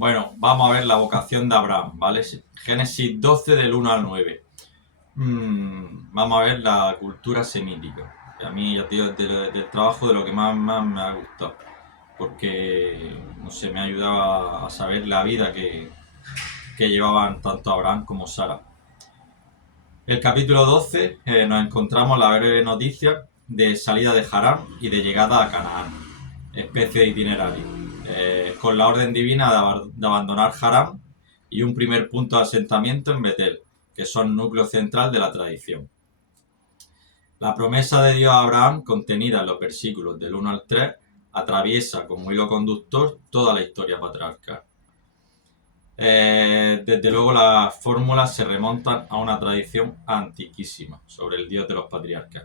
Bueno, vamos a ver la vocación de Abraham, ¿vale? Génesis 12 del 1 al 9. Vamos a ver la cultura semítica. Que a mí, ya te digo, del trabajo de lo que más me ha gustado. Porque, no sé, me ha ayudado a saber la vida que llevaban tanto Abraham como Sara. El capítulo 12 nos encontramos la breve noticia de salida de Harán y de llegada a Canaán, especie de itinerario, con la orden divina de abandonar Harán y un primer punto de asentamiento en Betel, que son núcleo central de la tradición. La promesa de Dios a Abraham, contenida en los versículos del 1 al 3, atraviesa como hilo conductor toda la historia patriarcal. Desde luego las fórmulas se remontan a una tradición antiquísima sobre el dios de los patriarcas.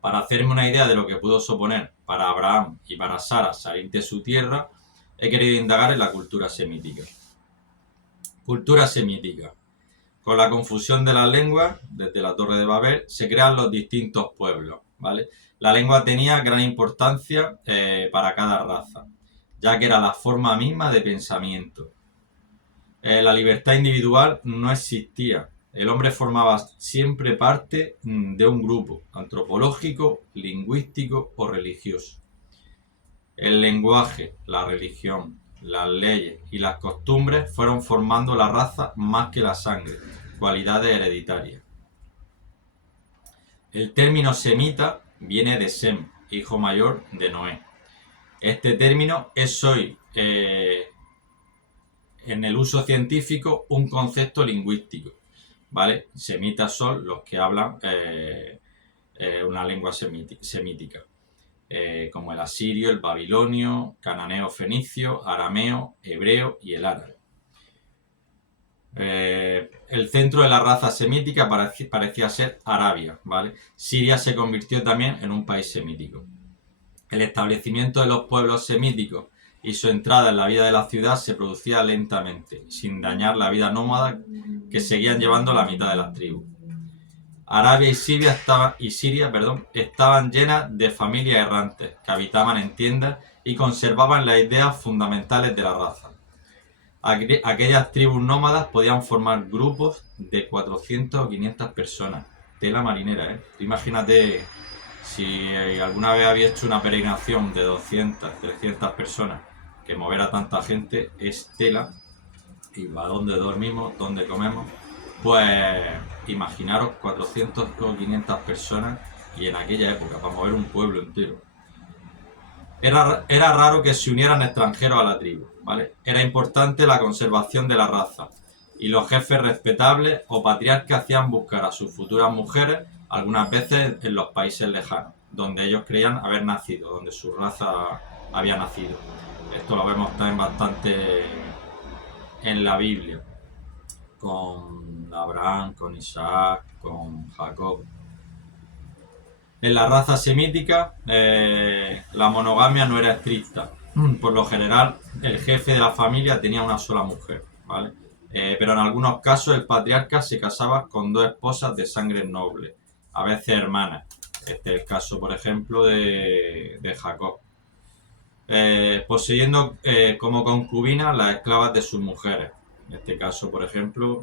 Para hacerme una idea de lo que pudo suponer para Abraham y para Sara salir de su tierra, he querido indagar en la cultura semítica. Cultura semítica. Con la confusión de las lenguas, desde la Torre de Babel, se crean los distintos pueblos, ¿vale? La lengua tenía gran importancia para cada raza, ya que era la forma misma de pensamiento. La libertad individual no existía. El hombre formaba siempre parte de un grupo antropológico, lingüístico o religioso. El lenguaje, la religión, las leyes y las costumbres fueron formando la raza más que la sangre, cualidades hereditarias. El término semita viene de Sem, hijo mayor de Noé. Este término es hoy en el uso científico un concepto lingüístico, ¿vale? Semitas son los que hablan una lengua semítica, como el asirio, el babilonio, cananeo fenicio, arameo, hebreo y el árabe. El centro de la raza semítica parecía ser Arabia, ¿vale? Siria se convirtió también en un país semítico. El establecimiento de los pueblos semíticos y su entrada en la vida de la ciudad se producía lentamente, sin dañar la vida nómada que seguían llevando la mitad de las tribus. Arabia y Siria estaban llenas de familias errantes que habitaban en tiendas y conservaban las ideas fundamentales de la raza. Aquellas tribus nómadas podían formar grupos de 400 o 500 personas. Tela marinera, ¿eh? Imagínate si alguna vez había hecho una peregrinación de 200, 300 personas, que mover a tanta gente es tela. Y va dónde dormimos, dónde comemos. Pues imaginaros 400 o 500 personas y en aquella época, para mover un pueblo entero. Era raro que se unieran extranjeros a la tribu, ¿vale? Era importante la conservación de la raza y los jefes respetables o patriarcas hacían buscar a sus futuras mujeres algunas veces en los países lejanos, donde ellos creían haber nacido, donde su raza había nacido. Esto lo vemos también bastante en la Biblia, con Abraham, con Isaac, con Jacob. En la raza semítica, la monogamia no era estricta. Por lo general, el jefe de la familia tenía una sola mujer, ¿vale? Pero en algunos casos el patriarca se casaba con dos esposas de sangre noble, a veces hermanas. Este es el caso, por ejemplo, de Jacob. Poseyendo como concubinas las esclavas de sus mujeres. En este caso, por ejemplo,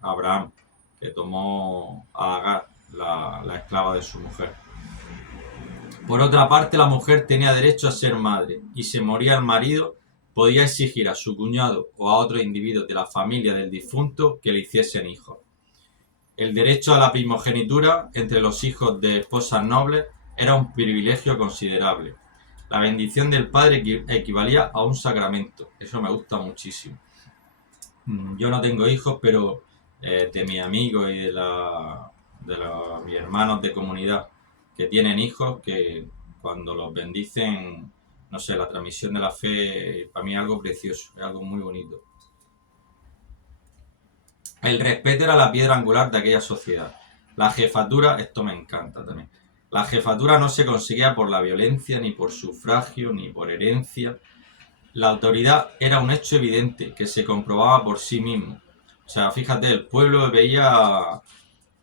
Abraham, que tomó a Agar, la esclava de su mujer. Por otra parte, la mujer tenía derecho a ser madre, y si moría el marido, podía exigir a su cuñado o a otros individuos de la familia del difunto que le hiciesen hijos. El derecho a la primogenitura entre los hijos de esposas nobles era un privilegio considerable. La bendición del padre equivalía a un sacramento. Eso me gusta muchísimo. Yo no tengo hijos, pero de mis amigos y de mis hermanos de comunidad que tienen hijos, que cuando los bendicen, no sé, la transmisión de la fe para mí es algo precioso, es algo muy bonito. El respeto era la piedra angular de aquella sociedad. La jefatura, esto me encanta también. La jefatura no se conseguía por la violencia, ni por sufragio, ni por herencia. La autoridad era un hecho evidente que se comprobaba por sí mismo. O sea, fíjate, el pueblo veía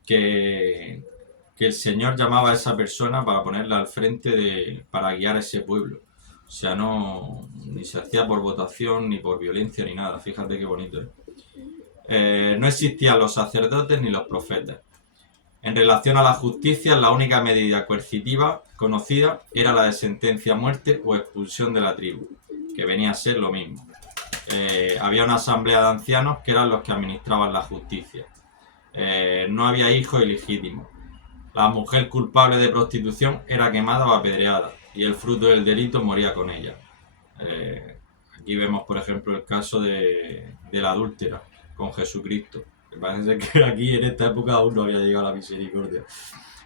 que el Señor llamaba a esa persona para ponerla al frente para guiar a ese pueblo. O sea, no, ni se hacía por votación, ni por violencia, ni nada. Fíjate qué bonito, no existían los sacerdotes ni los profetas. En relación a la justicia, la única medida coercitiva conocida era la de sentencia a muerte o expulsión de la tribu, que venía a ser lo mismo. Había una asamblea de ancianos que eran los que administraban la justicia. No había hijos ilegítimos. La mujer culpable de prostitución era quemada o apedreada y el fruto del delito moría con ella. Aquí vemos, por ejemplo, el caso de la adúltera con Jesucristo. Me parece que aquí en esta época aún no había llegado la misericordia.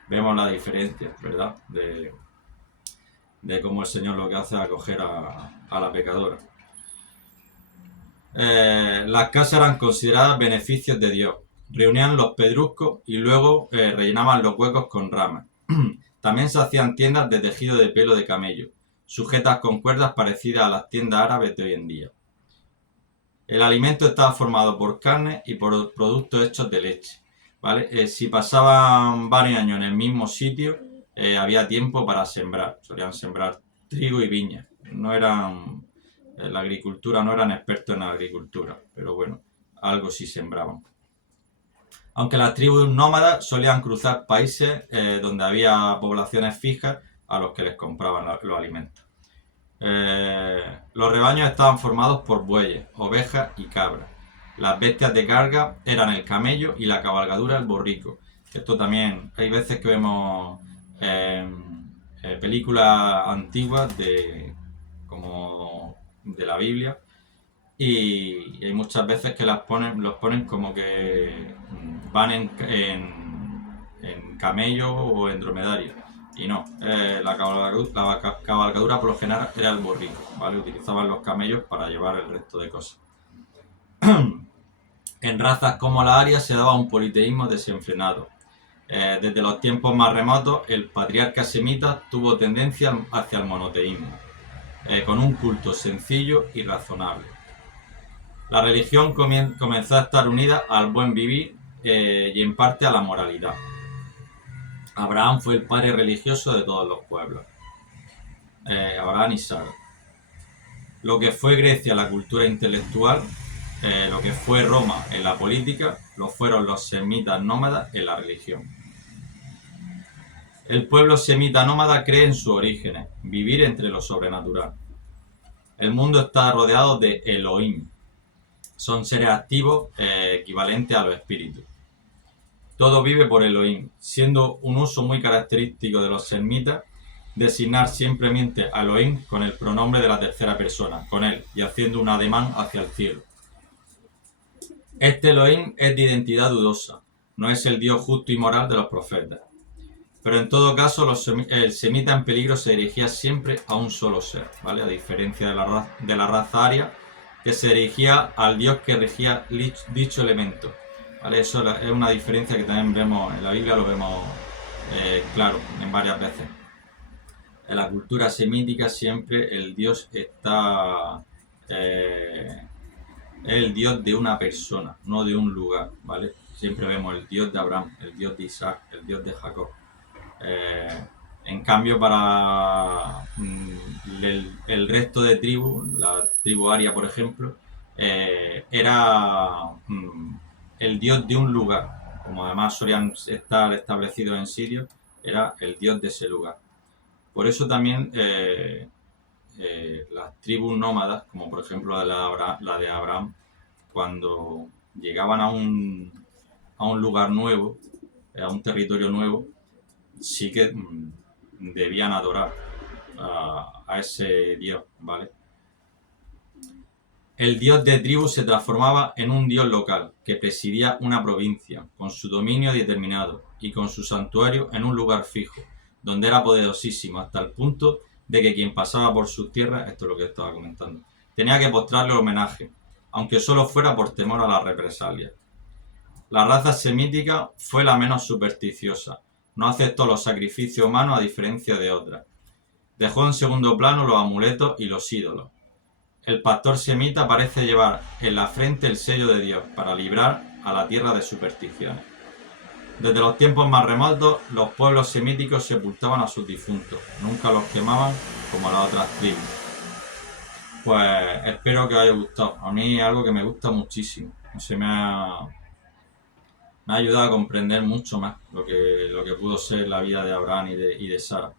Vemos la diferencia, ¿verdad? De cómo el Señor lo que hace es acoger a la pecadora. Las casas eran consideradas beneficios de Dios. Reunían los pedruscos y luego rellenaban los huecos con ramas. También se hacían tiendas de tejido de pelo de camello, sujetas con cuerdas parecidas a las tiendas árabes de hoy en día. El alimento estaba formado por carne y por productos hechos de leche, ¿vale? Si pasaban varios años en el mismo sitio, había tiempo para sembrar. Solían sembrar trigo y viña. No eran... la agricultura, no eran expertos en la agricultura, pero bueno, algo sí sembraban. Aunque las tribus nómadas solían cruzar países donde había poblaciones fijas a los que les compraban los alimentos. Los rebaños estaban formados por bueyes, ovejas y cabras. Las bestias de carga eran el camello y la cabalgadura el borrico. Esto también, hay veces que vemos películas antiguas como de la Biblia y hay muchas veces que los ponen como que van en camello o en dromedario. Y no, la cabalgadura por lo general era el borrico, ¿vale? Utilizaban los camellos para llevar el resto de cosas. En razas como la aria se daba un politeísmo desenfrenado. Desde los tiempos más remotos, el patriarca semita tuvo tendencia hacia el monoteísmo, con un culto sencillo y razonable. La religión comenzó a estar unida al buen vivir y en parte a la moralidad. Abraham fue el padre religioso de todos los pueblos. Abraham y Sara. Lo que fue Grecia la cultura intelectual, lo que fue Roma en la política, lo fueron los semitas nómadas en la religión. El pueblo semita nómada cree en sus orígenes, vivir entre lo sobrenatural. El mundo está rodeado de Elohim. Son seres activos equivalentes a los espíritus. Todo vive por Elohim, siendo un uso muy característico de los semitas designar simplemente a Elohim con el pronombre de la tercera persona, con él, y haciendo un ademán hacia el cielo. Este Elohim es de identidad dudosa, no es el Dios justo y moral de los profetas. Pero en todo caso, el semita en peligro se dirigía siempre a un solo ser, ¿vale? A diferencia de la raza aria, que se dirigía al Dios que regía dicho elemento, ¿vale? Eso es una diferencia que también vemos en la Biblia, lo vemos claro en varias veces. En la cultura semítica siempre el Dios está... es el Dios de una persona, no de un lugar, ¿vale? Siempre vemos el Dios de Abraham, el Dios de Isaac, el Dios de Jacob. En cambio, para el resto de tribus, la tribu aria, por ejemplo, era el dios de un lugar. Como además solían estar establecidos en sitios, era el dios de ese lugar. Por eso también las tribus nómadas, como por ejemplo la de Abraham, cuando llegaban a un lugar nuevo, a un territorio nuevo, sí que debían adorar a ese dios, ¿vale? El dios de tribu se transformaba en un dios local que presidía una provincia con su dominio determinado y con su santuario en un lugar fijo, donde era poderosísimo hasta el punto de que quien pasaba por sus tierras, esto es lo que estaba comentando, tenía que postrarle homenaje, aunque solo fuera por temor a la represalia. La raza semítica fue la menos supersticiosa. No aceptó los sacrificios humanos a diferencia de otras. Dejó en segundo plano los amuletos y los ídolos. El pastor semita parece llevar en la frente el sello de Dios para librar a la tierra de supersticiones. Desde los tiempos más remotos, los pueblos semíticos sepultaban a sus difuntos. Nunca los quemaban como las otras tribus. Pues espero que os haya gustado. A mí es algo que me gusta muchísimo. Me ha ayudado a comprender mucho más lo que pudo ser la vida de Abraham y de Sara.